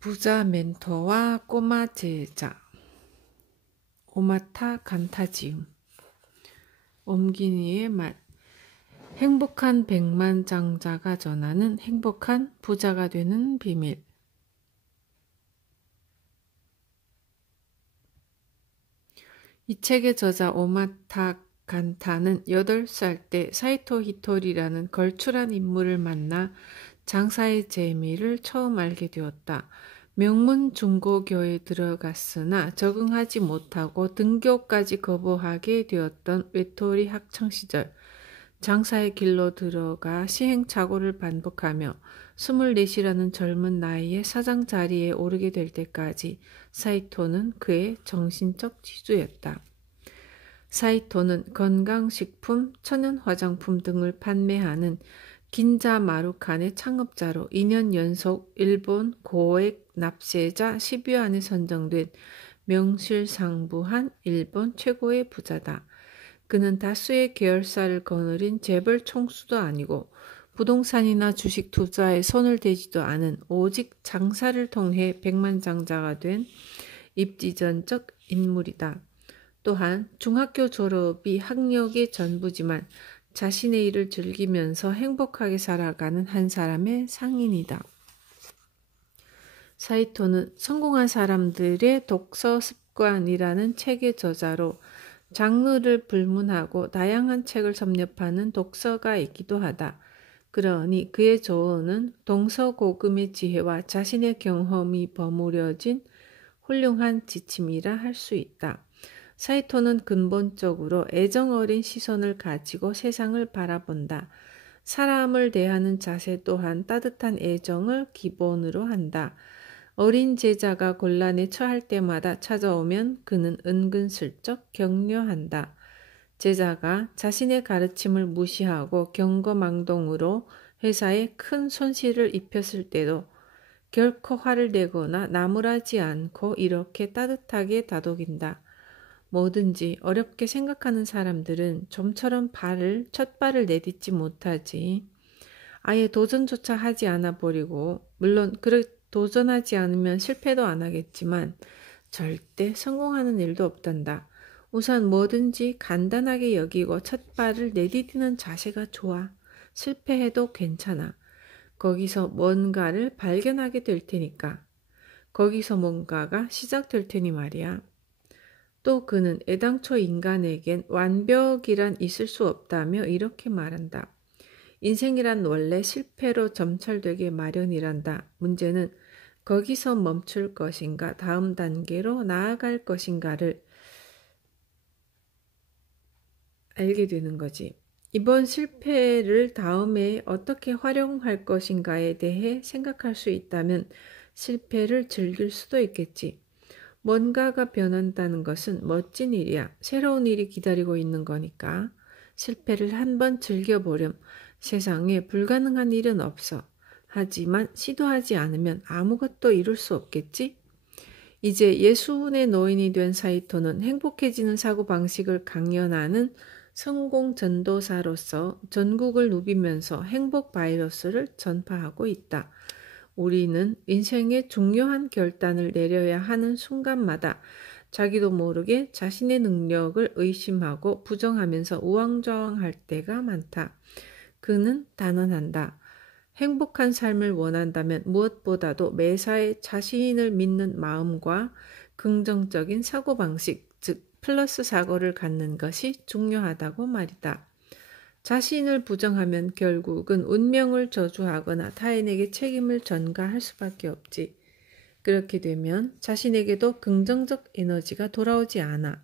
부자 멘토와 꼬마 제자. 오마타 간타지음. 옴기니의 말. 행복한 백만장자가 전하는 행복한 부자가 되는 비밀. 이 책의 저자 오마타 간타는 8살 때 사이토 히토리라는 걸출한 인물을 만나 장사의 재미를 처음 알게 되었다. 명문 중고교에 들어갔으나 적응하지 못하고 등교까지 거부하게 되었던 외톨이 학창시절. 장사의 길로 들어가 시행착오를 반복하며 24이라는 젊은 나이에 사장 자리에 오르게 될 때까지 사이토는 그의 정신적 지주였다. 사이토는 건강식품, 천연화장품 등을 판매하는 긴자 마루칸의 창업자로 2년 연속 일본 고액 납세자 10위 안에 선정된 명실상부한 일본 최고의 부자다. 그는 다수의 계열사를 거느린 재벌 총수도 아니고 부동산이나 주식 투자에 손을 대지도 않은 오직 장사를 통해 백만장자가 된 입지전적 인물이다. 또한 중학교 졸업이 학력의 전부지만 자신의 일을 즐기면서 행복하게 살아가는 한 사람의 상인이다. 사이토는 성공한 사람들의 독서 습관이라는 책의 저자로 장르를 불문하고 다양한 책을 섭렵하는 독서가이기도 하다. 그러니 그의 조언은 동서고금의 지혜와 자신의 경험이 버무려진 훌륭한 지침이라 할 수 있다. 사이토는 근본적으로 애정 어린 시선을 가지고 세상을 바라본다. 사람을 대하는 자세 또한 따뜻한 애정을 기본으로 한다. 어린 제자가 곤란에 처할 때마다 찾아오면 그는 은근슬쩍 격려한다. 제자가 자신의 가르침을 무시하고 경거망동으로 회사에 큰 손실을 입혔을 때도 결코 화를 내거나 나무라지 않고 이렇게 따뜻하게 다독인다. 뭐든지 어렵게 생각하는 사람들은 좀처럼 첫 발을 내딛지 못하지. 아예 도전조차 하지 않아 버리고, 물론 도전하지 않으면 실패도 안 하겠지만 절대 성공하는 일도 없단다. 우선 뭐든지 간단하게 여기고 첫 발을 내디디는 자세가 좋아. 실패해도 괜찮아. 거기서 뭔가를 발견하게 될 테니까. 거기서 뭔가가 시작될 테니 말이야. 또 그는 애당초 인간에겐 완벽이란 있을 수 없다며 이렇게 말한다. 인생이란 원래 실패로 점철되게 마련이란다. 문제는 거기서 멈출 것인가 다음 단계로 나아갈 것인가를 알게 되는 거지. 이번 실패를 다음에 어떻게 활용할 것인가에 대해 생각할 수 있다면 실패를 즐길 수도 있겠지. 뭔가가 변한다는 것은 멋진 일이야. 새로운 일이 기다리고 있는 거니까. 실패를 한번 즐겨보렴. 세상에 불가능한 일은 없어. 하지만 시도하지 않으면 아무것도 이룰 수 없겠지? 이제 60의 노인이 된 사이토는 행복해지는 사고방식을 강연하는 성공 전도사로서 전국을 누비면서 행복 바이러스를 전파하고 있다. 우리는 인생의 중요한 결단을 내려야 하는 순간마다 자기도 모르게 자신의 능력을 의심하고 부정하면서 우왕좌왕할 때가 많다. 그는 단언한다. 행복한 삶을 원한다면 무엇보다도 매사에 자신을 믿는 마음과 긍정적인 사고방식, 즉 플러스 사고를 갖는 것이 중요하다고 말이다. 자신을 부정하면 결국은 운명을 저주하거나 타인에게 책임을 전가할 수밖에 없지. 그렇게 되면 자신에게도 긍정적 에너지가 돌아오지 않아.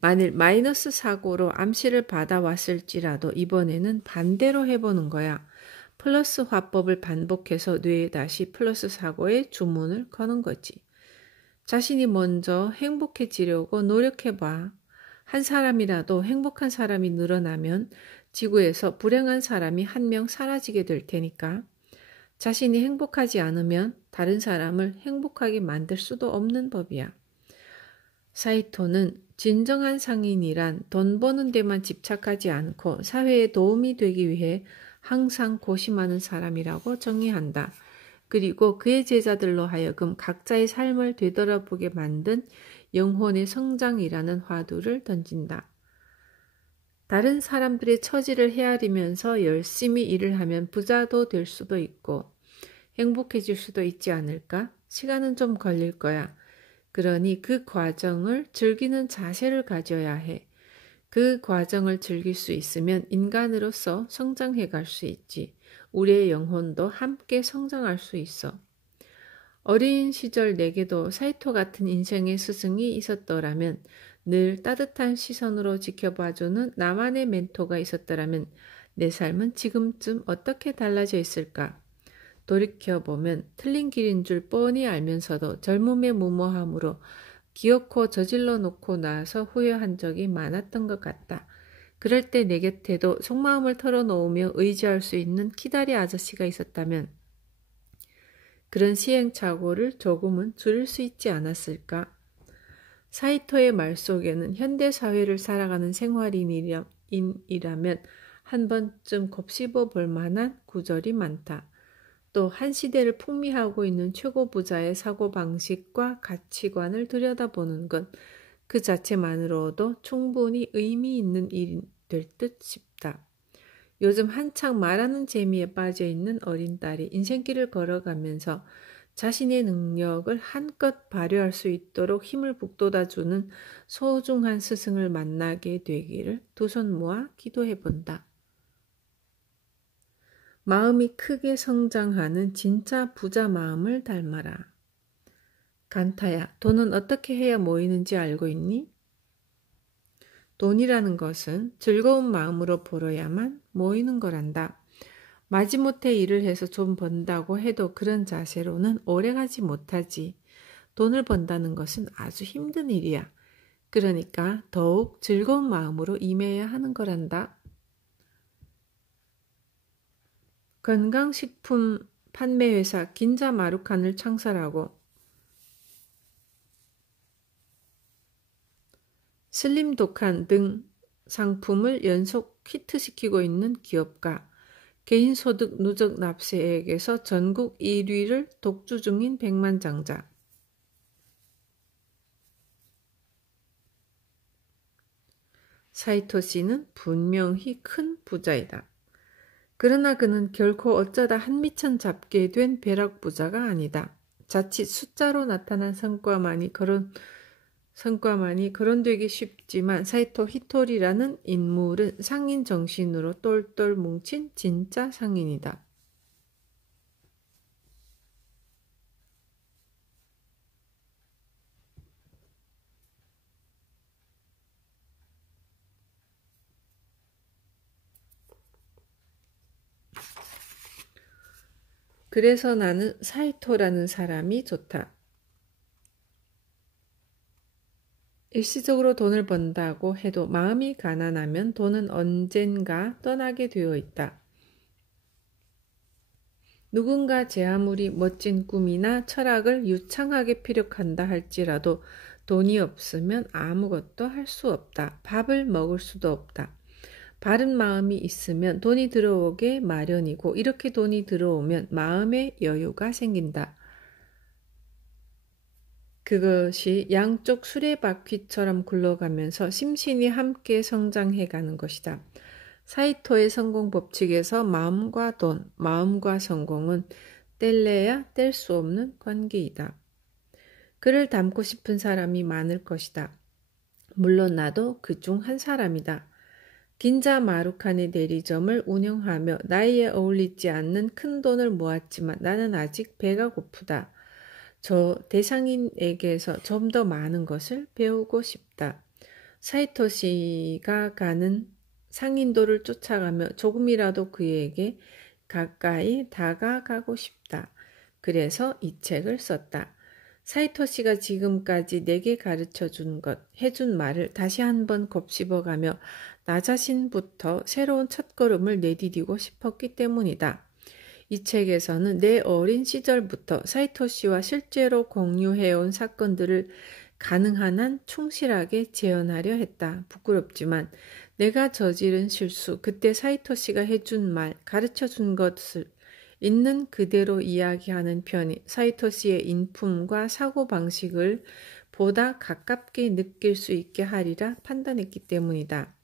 만일 마이너스 사고로 암시를 받아왔을지라도 이번에는 반대로 해보는 거야. 플러스 화법을 반복해서 뇌에 다시 플러스 사고의 주문을 거는 거지. 자신이 먼저 행복해지려고 노력해봐. 한 사람이라도 행복한 사람이 늘어나면 지구에서 불행한 사람이 한 명 사라지게 될 테니까. 자신이 행복하지 않으면 다른 사람을 행복하게 만들 수도 없는 법이야. 사이토는 진정한 상인이란 돈 버는 데만 집착하지 않고 사회에 도움이 되기 위해 항상 고심하는 사람이라고 정의한다. 그리고 그의 제자들로 하여금 각자의 삶을 되돌아보게 만든 영혼의 성장이라는 화두를 던진다. 다른 사람들의 처지를 헤아리면서 열심히 일을 하면 부자도 될 수도 있고 행복해질 수도 있지 않을까? 시간은 좀 걸릴 거야. 그러니 그 과정을 즐기는 자세를 가져야 해. 그 과정을 즐길 수 있으면 인간으로서 성장해 갈 수 있지. 우리의 영혼도 함께 성장할 수 있어. 어린 시절 내게도 사이토 같은 인생의 스승이 있었더라면, 늘 따뜻한 시선으로 지켜봐주는 나만의 멘토가 있었더라면 내 삶은 지금쯤 어떻게 달라져 있을까? 돌이켜보면 틀린 길인 줄 뻔히 알면서도 젊음의 무모함으로 기어코 저질러 놓고 나서 후회한 적이 많았던 것 같다. 그럴 때 내 곁에도 속마음을 털어놓으며 의지할 수 있는 키다리 아저씨가 있었다면 그런 시행착오를 조금은 줄일 수 있지 않았을까? 사이토의 말 속에는 현대사회를 살아가는 생활인이라면 한 번쯤 곱씹어 볼 만한 구절이 많다. 또 한 시대를 풍미하고 있는 최고 부자의 사고방식과 가치관을 들여다보는 것 그 자체만으로도 충분히 의미 있는 일이 될 듯 싶다. 요즘 한창 말하는 재미에 빠져있는 어린 딸이 인생길을 걸어가면서 자신의 능력을 한껏 발휘할 수 있도록 힘을 북돋아주는 소중한 스승을 만나게 되기를 두 손 모아 기도해본다. 마음이 크게 성장하는 진짜 부자 마음을 닮아라. 간타야, 돈은 어떻게 해야 모이는지 알고 있니? 돈이라는 것은 즐거운 마음으로 벌어야만 모이는 거란다. 마지못해 일을 해서 좀 번다고 해도 그런 자세로는 오래가지 못하지. 돈을 번다는 것은 아주 힘든 일이야. 그러니까 더욱 즐거운 마음으로 임해야 하는 거란다. 건강식품 판매회사 긴자 마루칸을 창설하고 슬림 독한 등 상품을 연속 히트시키고 있는 기업가, 개인소득 누적 납세액에서 전국 1위를 독주 중인 백만장자. 사이토 씨는 분명히 큰 부자이다. 그러나 그는 결코 어쩌다 한미천 잡게 된 벼락부자가 아니다. 자칫 숫자로 나타난 성과만이 거론되기 쉽지만 사이토 히토리라는 인물은 상인 정신으로 똘똘 뭉친 진짜 상인이다. 그래서 나는 사이토라는 사람이 좋다. 일시적으로 돈을 번다고 해도 마음이 가난하면 돈은 언젠가 떠나게 되어 있다. 누군가 제 아무리 멋진 꿈이나 철학을 유창하게 피력한다 할지라도 돈이 없으면 아무것도 할 수 없다. 밥을 먹을 수도 없다. 바른 마음이 있으면 돈이 들어오게 마련이고 이렇게 돈이 들어오면 마음의 여유가 생긴다. 그것이 양쪽 수레바퀴처럼 굴러가면서 심신이 함께 성장해가는 것이다. 사이토의 성공 법칙에서 마음과 돈, 마음과 성공은 뗄래야 뗄 수 없는 관계이다. 그를 닮고 싶은 사람이 많을 것이다. 물론 나도 그 중 한 사람이다. 긴자 마루칸의 대리점을 운영하며 나이에 어울리지 않는 큰 돈을 모았지만 나는 아직 배가 고프다. 저 대상인에게서 좀 더 많은 것을 배우고 싶다. 사이토 씨가 가는 상인도를 쫓아가며 조금이라도 그에게 가까이 다가가고 싶다. 그래서 이 책을 썼다. 사이토 씨가 지금까지 내게 가르쳐 준 것, 해준 말을 다시 한번 곱씹어가며 나 자신부터 새로운 첫걸음을 내디디고 싶었기 때문이다. 이 책에서는 내 어린 시절부터 사이토 씨와 실제로 공유해온 사건들을 가능한 한 충실하게 재현하려 했다. 부끄럽지만 내가 저지른 실수, 그때 사이토 씨가 해준 말, 가르쳐 준 것을 있는 그대로 이야기하는 편이 사이토 씨의 인품과 사고방식을 보다 가깝게 느낄 수 있게 하리라 판단했기 때문이다.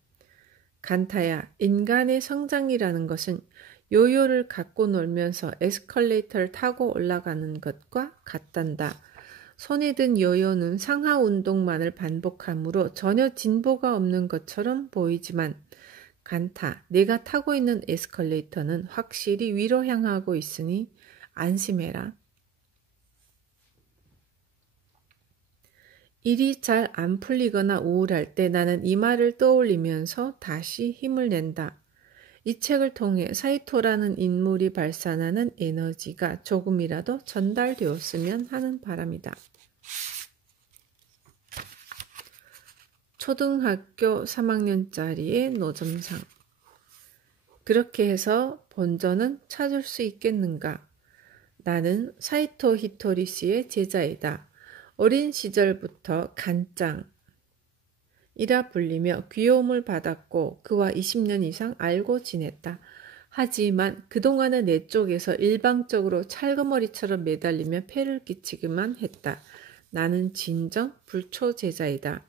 간타야, 인간의 성장이라는 것은 요요를 갖고 놀면서 에스컬레이터를 타고 올라가는 것과 같단다. 손에 든 요요는 상하 운동만을 반복하므로 전혀 진보가 없는 것처럼 보이지만 간타, 내가 타고 있는 에스컬레이터는 확실히 위로 향하고 있으니 안심해라. 일이 잘 안 풀리거나 우울할 때 나는 이 말을 떠올리면서 다시 힘을 낸다. 이 책을 통해 사이토라는 인물이 발산하는 에너지가 조금이라도 전달되었으면 하는 바람이다. 초등학교 3학년짜리의 노점상. 그렇게 해서 본전은 찾을 수 있겠는가? 나는 사이토 히토리 씨의 제자이다. 어린 시절부터 간짱이라 불리며 귀여움을 받았고 그와 20년 이상 알고 지냈다. 하지만 그동안은 내 쪽에서 일방적으로 찰거머리처럼 매달리며 폐를 끼치기만 했다. 나는 진정 불초 제자이다.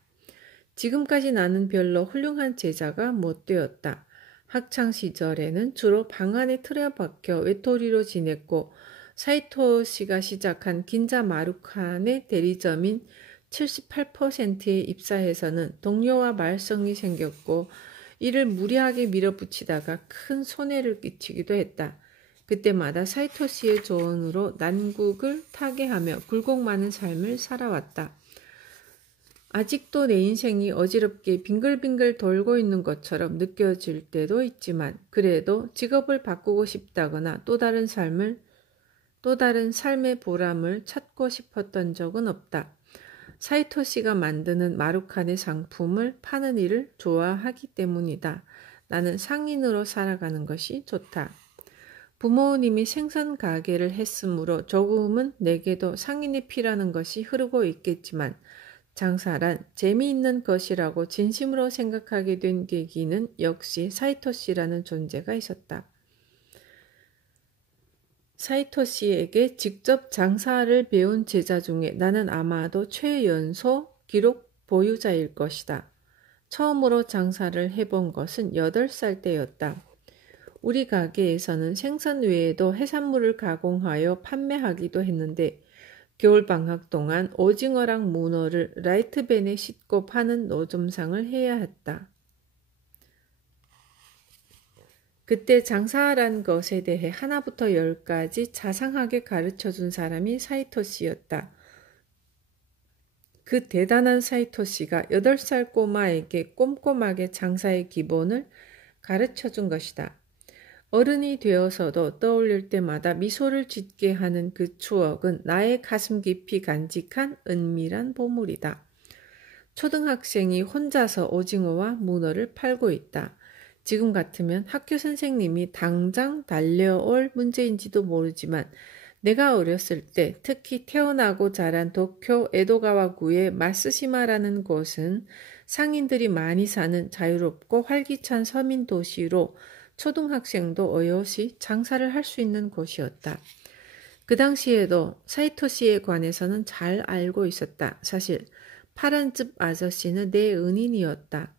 지금까지 나는 별로 훌륭한 제자가 못 되었다. 학창시절에는 주로 방 안에 틀어박혀 외톨이로 지냈고 사이토 씨가 시작한 긴자 마루칸의 대리점인 78%의 입사에서는 동료와 말썽이 생겼고 이를 무리하게 밀어붙이다가 큰 손해를 끼치기도 했다. 그때마다 사이토 씨의 조언으로 난국을 타개하며 굴곡 많은 삶을 살아왔다. 아직도 내 인생이 어지럽게 빙글빙글 돌고 있는 것처럼 느껴질 때도 있지만 그래도 직업을 바꾸고 싶다거나 또 다른 삶의 보람을 찾고 싶었던 적은 없다. 사이토 씨가 만드는 마루칸의 상품을 파는 일을 좋아하기 때문이다. 나는 상인으로 살아가는 것이 좋다. 부모님이 생선 가게를 했으므로 조금은 내게도 상인의 피라는 것이 흐르고 있겠지만 장사란 재미있는 것이라고 진심으로 생각하게 된 계기는 역시 사이토 씨라는 존재가 있었다. 사이토 씨에게 직접 장사를 배운 제자 중에 나는 아마도 최연소 기록 보유자일 것이다. 처음으로 장사를 해본 것은 8살 때였다. 우리 가게에서는 생선 외에도 해산물을 가공하여 판매하기도 했는데 겨울방학 동안 오징어랑 문어를 라이트밴에 싣고 파는 노점상을 해야 했다. 그때 장사란 것에 대해 하나부터 10까지 자상하게 가르쳐준 사람이 사이토 씨였다. 그 대단한 사이토 씨가 8살 꼬마에게 꼼꼼하게 장사의 기본을 가르쳐준 것이다. 어른이 되어서도 떠올릴 때마다 미소를 짓게 하는 그 추억은 나의 가슴 깊이 간직한 은밀한 보물이다. 초등학생이 혼자서 오징어와 문어를 팔고 있다. 지금 같으면 학교 선생님이 당장 달려올 문제인지도 모르지만 내가 어렸을 때 특히 태어나고 자란 도쿄 에도가와구의 마쓰시마라는 곳은 상인들이 많이 사는 자유롭고 활기찬 서민 도시로 초등학생도 어여시 장사를 할 수 있는 곳이었다. 그 당시에도 사이토 씨에 관해서는 잘 알고 있었다. 사실 파란즙 아저씨는 내 은인이었다.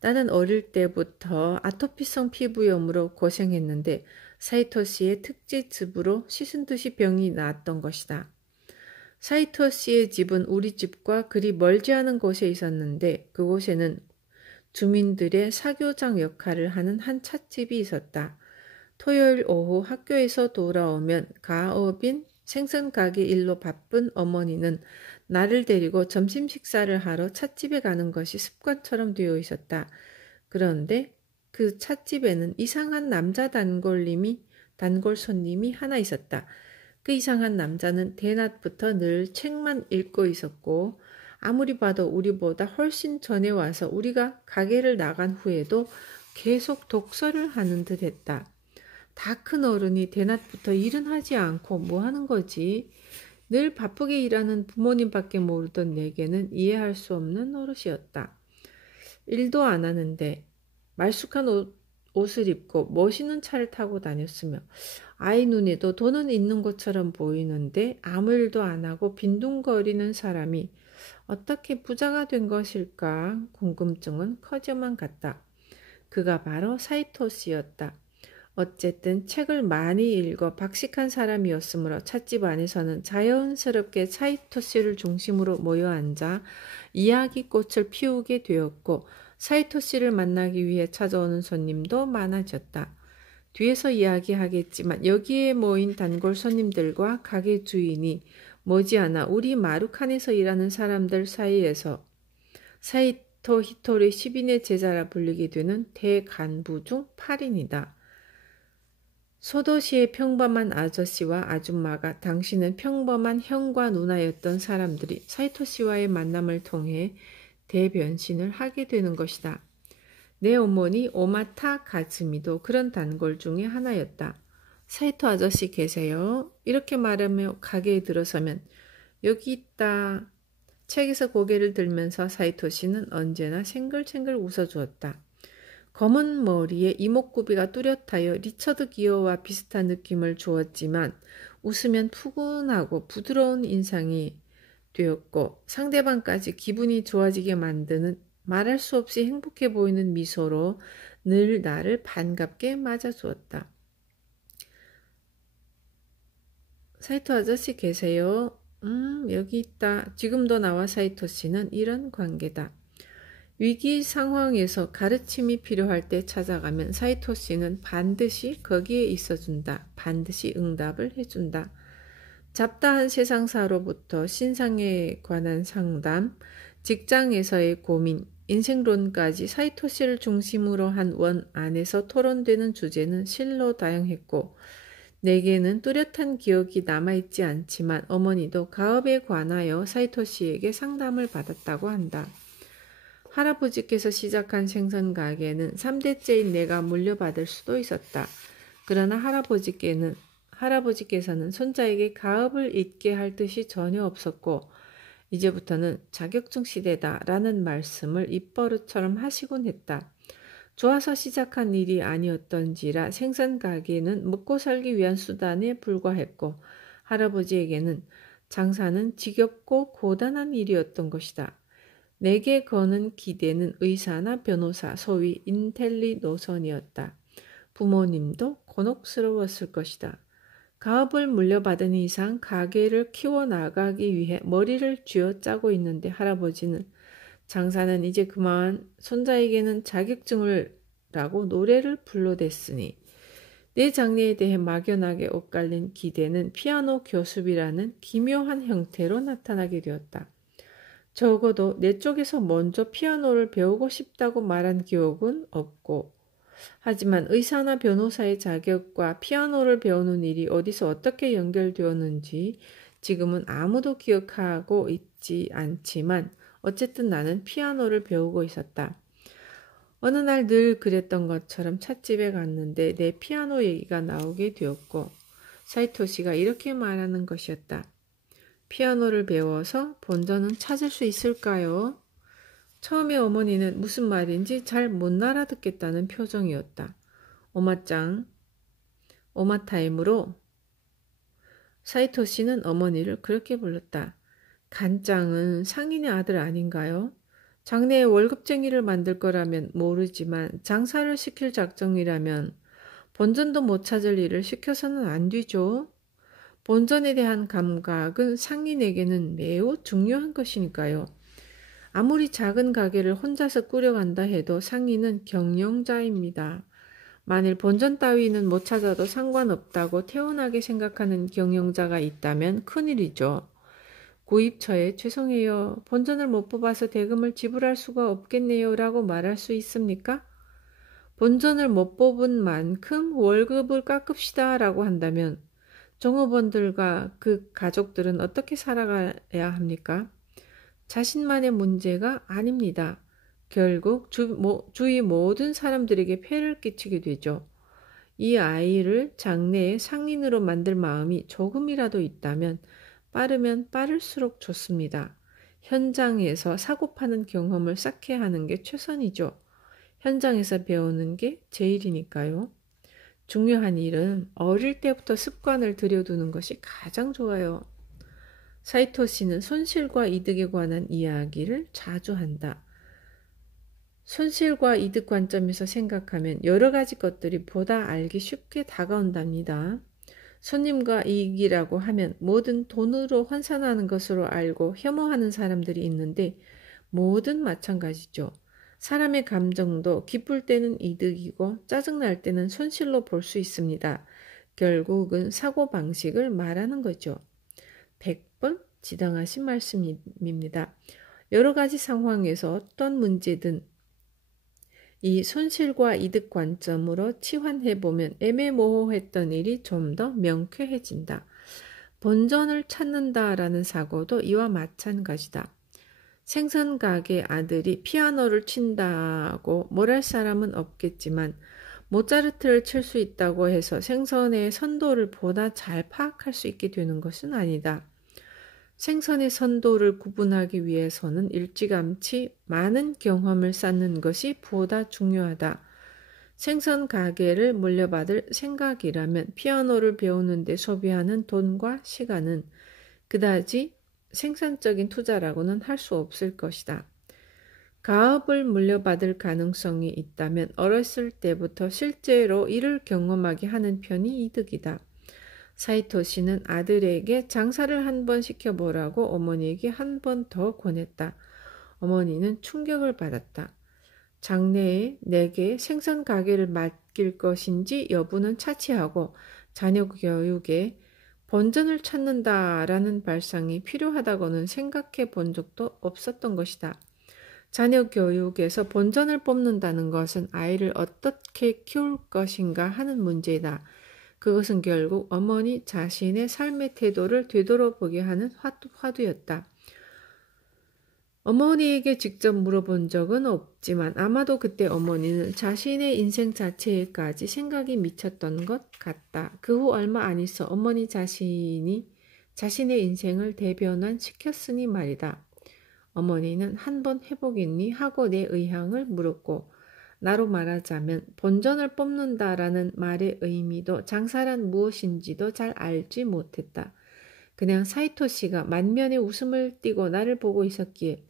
나는 어릴 때부터 아토피성 피부염으로 고생했는데 사이토 씨의 특제즙으로 씻은 듯이 병이 나았던 것이다. 사이토 씨의 집은 우리 집과 그리 멀지 않은 곳에 있었는데 그곳에는 주민들의 사교장 역할을 하는 한 찻집이 있었다. 토요일 오후 학교에서 돌아오면 가업인 생선 가게 일로 바쁜 어머니는 나를 데리고 점심 식사를 하러 찻집에 가는 것이 습관처럼 되어 있었다. 그런데 그 찻집에는 이상한 남자 단골 손님이 하나 있었다. 그 이상한 남자는 대낮부터 늘 책만 읽고 있었고 아무리 봐도 우리보다 훨씬 전에 와서 우리가 가게를 나간 후에도 계속 독서를 하는 듯 했다. 다 큰 어른이 대낮부터 일은 하지 않고 뭐 하는 거지? 늘 바쁘게 일하는 부모님밖에 모르던 내게는 이해할 수 없는 노릇이었다. 일도 안 하는데 말쑥한 옷을 입고 멋있는 차를 타고 다녔으며 아이 눈에도 돈은 있는 것처럼 보이는데 아무 일도 안 하고 빈둥거리는 사람이 어떻게 부자가 된 것일까 궁금증은 커져만 갔다. 그가 바로 사이토 씨였다. 어쨌든 책을 많이 읽어 박식한 사람이었으므로 찻집 안에서는 자연스럽게 사이토 씨를 중심으로 모여 앉아 이야기꽃을 피우게 되었고 사이토 씨를 만나기 위해 찾아오는 손님도 많아졌다. 뒤에서 이야기하겠지만 여기에 모인 단골 손님들과 가게 주인이 머지않아 우리 마루칸에서 일하는 사람들 사이에서 사이토 히토리 10인의 제자라 불리게 되는 대간부 중 8인이다. 소도시의 평범한 아저씨와 아줌마가 당시는 평범한 형과 누나였던 사람들이 사이토 씨와의 만남을 통해 대변신을 하게 되는 것이다. 내 어머니 오마타 가즈미도 그런 단골 중에 하나였다. 사이토 아저씨 계세요? 이렇게 말하며 가게에 들어서면 여기 있다. 책에서 고개를 들면서 사이토 씨는 언제나 생글생글 웃어주었다. 검은 머리에 이목구비가 뚜렷하여 리처드 기어와 비슷한 느낌을 주었지만 웃으면 푸근하고 부드러운 인상이 되었고 상대방까지 기분이 좋아지게 만드는 말할 수 없이 행복해 보이는 미소로 늘 나를 반갑게 맞아주었다. 사이토 아저씨 계세요? 여기 있다. 지금도 나와 사이토 씨는 이런 관계다. 위기 상황에서 가르침이 필요할 때 찾아가면 사이토 씨는 반드시 거기에 있어준다. 반드시 응답을 해준다. 잡다한 세상사로부터 신상에 관한 상담, 직장에서의 고민, 인생론까지 사이토 씨를 중심으로 한 원 안에서 토론되는 주제는 실로 다양했고 내게는 뚜렷한 기억이 남아있지 않지만 어머니도 가업에 관하여 사이토 씨에게 상담을 받았다고 한다. 할아버지께서 시작한 생선 가게는 3대째인 내가 물려받을 수도 있었다. 그러나 할아버지께서는 손자에게 가업을 잊게 할 뜻이 전혀 없었고 이제부터는 자격증 시대다 라는 말씀을 입버릇처럼 하시곤 했다. 좋아서 시작한 일이 아니었던지라 생선 가게는 먹고 살기 위한 수단에 불과했고 할아버지에게는 장사는 지겹고 고단한 일이었던 것이다. 내게 거는 기대는 의사나 변호사, 소위 인텔리 노선이었다. 부모님도 곤혹스러웠을 것이다. 가업을 물려받은 이상 가게를 키워나가기 위해 머리를 쥐어짜고 있는데 할아버지는 장사는 이제 그만 손자에게는 자격증을 라고 노래를 불러댔으니 내 장래에 대해 막연하게 엇갈린 기대는 피아노 교습이라는 기묘한 형태로 나타나게 되었다. 적어도 내 쪽에서 먼저 피아노를 배우고 싶다고 말한 기억은 없고 하지만 의사나 변호사의 자격과 피아노를 배우는 일이 어디서 어떻게 연결되었는지 지금은 아무도 기억하고 있지 않지만 어쨌든 나는 피아노를 배우고 있었다. 어느 날 늘 그랬던 것처럼 찻집에 갔는데 내 피아노 얘기가 나오게 되었고 사이토 씨가 이렇게 말하는 것이었다. 피아노를 배워서 본전은 찾을 수 있을까요? 처음에 어머니는 무슨 말인지 잘 못 알아듣겠다는 표정이었다. 오마타임으로 사이토 씨는 어머니를 그렇게 불렀다. 간짱은 상인의 아들 아닌가요? 장래에 월급쟁이를 만들 거라면 모르지만 장사를 시킬 작정이라면 본전도 못 찾을 일을 시켜서는 안 되죠. 본전에 대한 감각은 상인에게는 매우 중요한 것이니까요. 아무리 작은 가게를 혼자서 꾸려간다 해도 상인은 경영자입니다. 만일 본전 따위는 못 찾아도 상관없다고 태연하게 생각하는 경영자가 있다면 큰일이죠. 구입처에 죄송해요. 본전을 못 뽑아서 대금을 지불할 수가 없겠네요. 라고 말할 수 있습니까? 본전을 못 뽑은 만큼 월급을 깎읍시다. 라고 한다면 종업원들과 그 가족들은 어떻게 살아가야 합니까? 자신만의 문제가 아닙니다. 결국 주위 모든 사람들에게 폐를 끼치게 되죠. 이 아이를 장래에 상인으로 만들 마음이 조금이라도 있다면 빠르면 빠를수록 좋습니다. 현장에서 사고 파는 경험을 쌓게 하는 게 최선이죠. 현장에서 배우는 게 제일이니까요. 중요한 일은 어릴 때부터 습관을 들여두는 것이 가장 좋아요. 사이토 씨는 손실과 이득에 관한 이야기를 자주 한다. 손실과 이득 관점에서 생각하면 여러 가지 것들이 보다 알기 쉽게 다가온답니다. 손님과 이익이라고 하면 뭐든 돈으로 환산하는 것으로 알고 혐오하는 사람들이 있는데 뭐든 마찬가지죠. 사람의 감정도 기쁠 때는 이득이고 짜증날 때는 손실로 볼 수 있습니다. 결국은 사고방식을 말하는 거죠. 100번 지당하신 말씀입니다. 여러 가지 상황에서 어떤 문제든 이 손실과 이득 관점으로 치환해보면 애매모호했던 일이 좀 더 명쾌해진다. 본전을 찾는다라는 사고도 이와 마찬가지다. 생선 가게 아들이 피아노를 친다고 뭘 할 사람은 없겠지만 모차르트를 칠 수 있다고 해서 생선의 선도를 보다 잘 파악할 수 있게 되는 것은 아니다. 생선의 선도를 구분하기 위해서는 일찌감치 많은 경험을 쌓는 것이 보다 중요하다. 생선 가게를 물려받을 생각이라면 피아노를 배우는 데 소비하는 돈과 시간은 그다지 생산적인 투자라고는 할 수 없을 것이다. 가업을 물려받을 가능성이 있다면 어렸을 때부터 실제로 이를 경험하게 하는 편이 이득이다. 사이토 씨는 아들에게 장사를 한번 시켜보라고 어머니에게 한 번 더 권했다. 어머니는 충격을 받았다. 장래에 내게 생선 가게를 맡길 것인지 여부는 차치하고 자녀 교육에 본전을 찾는다라는 발상이 필요하다고는 생각해 본 적도 없었던 것이다. 자녀 교육에서 본전을 뽑는다는 것은 아이를 어떻게 키울 것인가 하는 문제다. 그것은 결국 어머니 자신의 삶의 태도를 되돌아보게 하는 화두였다. 어머니에게 직접 물어본 적은 없지만 아마도 그때 어머니는 자신의 인생 자체에까지 생각이 미쳤던 것 같다. 그 후 얼마 안 있어 어머니 자신이 자신의 인생을 대변환시켰으니 말이다. 어머니는 한번 해보겠니? 하고 내 의향을 물었고 나로 말하자면 본전을 뽑는다라는 말의 의미도 장사란 무엇인지도 잘 알지 못했다. 그냥 사이토 씨가 만면에 웃음을 띠고 나를 보고 있었기에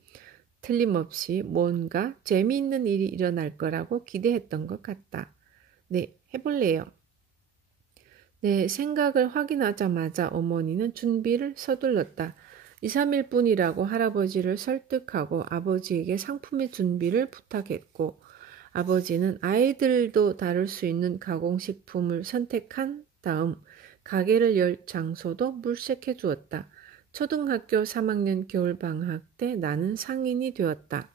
틀림없이 뭔가 재미있는 일이 일어날 거라고 기대했던 것 같다. 네, 해볼래요. 내 생각을 확인하자마자 어머니는 준비를 서둘렀다. 2, 3일 뿐이라고 할아버지를 설득하고 아버지에게 상품의 준비를 부탁했고 아버지는 아이들도 다룰 수 있는 가공식품을 선택한 다음 가게를 열 장소도 물색해 주었다. 초등학교 3학년 겨울방학 때 나는 상인이 되었다.